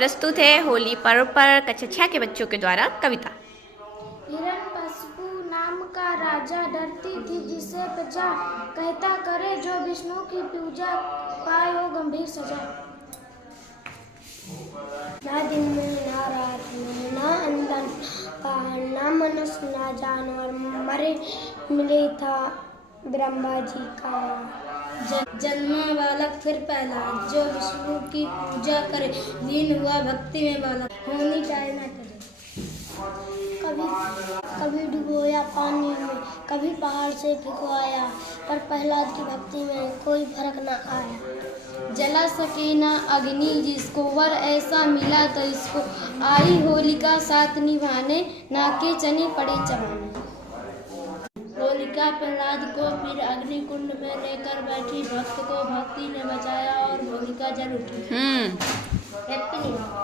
प्रस्तुत है होली पर्व पर कक्षा 6 के बच्चों के द्वारा कविता। हिरण्यकशिपु नाम का राजा डरती थी जिसे प्रजा कहता करे जो विष्णु की पूजा पाए हो गंभीर सजा। ना दिन में ना रात में ना अंदर का ना मनुष्य ना जानवर मरे मिले था ब्रह्मा जी का जन्मा बालक फिर पहला जो विष्णु की पूजा करे लीन हुआ भक्ति में बालक होनी चाहे ना करे। कभी डुबोया पानी में कभी पहाड़ से फेंकवाया पर प्रहलाद की भक्ति में कोई फर्क न आया। जला सके ना अग्नि जिसको वर ऐसा मिला तो इसको आई होलिका साथ निभाने नाके चने पड़े चबाने। होलिका प्रहलाद को फिर अग्नि कुंड में लेकर बैठी भक्त को भक्ति ने बचाया और होलिका जल उठी। Happy new year.